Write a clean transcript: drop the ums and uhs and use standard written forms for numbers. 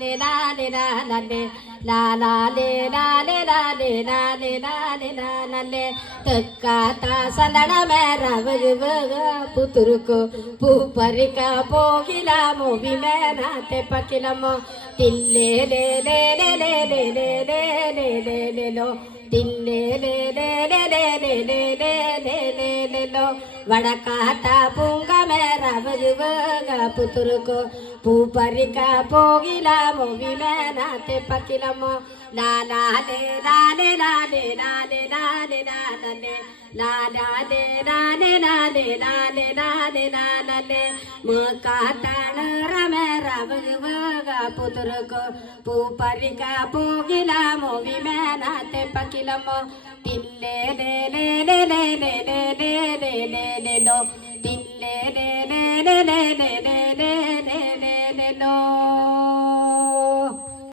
le la le la la le la la le la le la le la le la le la la le തെക്കാത്ത സലടമേറവക പുത്തുറുക്കു പൂപ്പറിക്ക പോകിലാമോ വിമേനാത്തെ പക്കിലമോ തില്ലേ Leh Leh Leh Leh Leh Leh Leh Leh Leh Leh law തില്ലേ Leh Leh Leh Leh Leh Leh Leh Leh Leh Leh law വടക്കാത്ത പൂങ്കമേറവക പുത്തുറുക്കു പൂപ്പറിക്ക പോകിലാമോ വിമേനാത്തെ പക്കിലമോ la la le la le la le la le la le la la le la la le la le la le la le la le la la le മുക്കാത്തണ റമേറവക പുതുറുക്കു പൂപ്പറിക്ക പോകിലാമോ വിമേനാത്തെ പക്കിലമോ തില്ലേ Leh Leh Leh Leh Leh Leh Leh Leh Leh Leh law തില്ലേ Leh Leh Leh Leh Leh Leh Leh Leh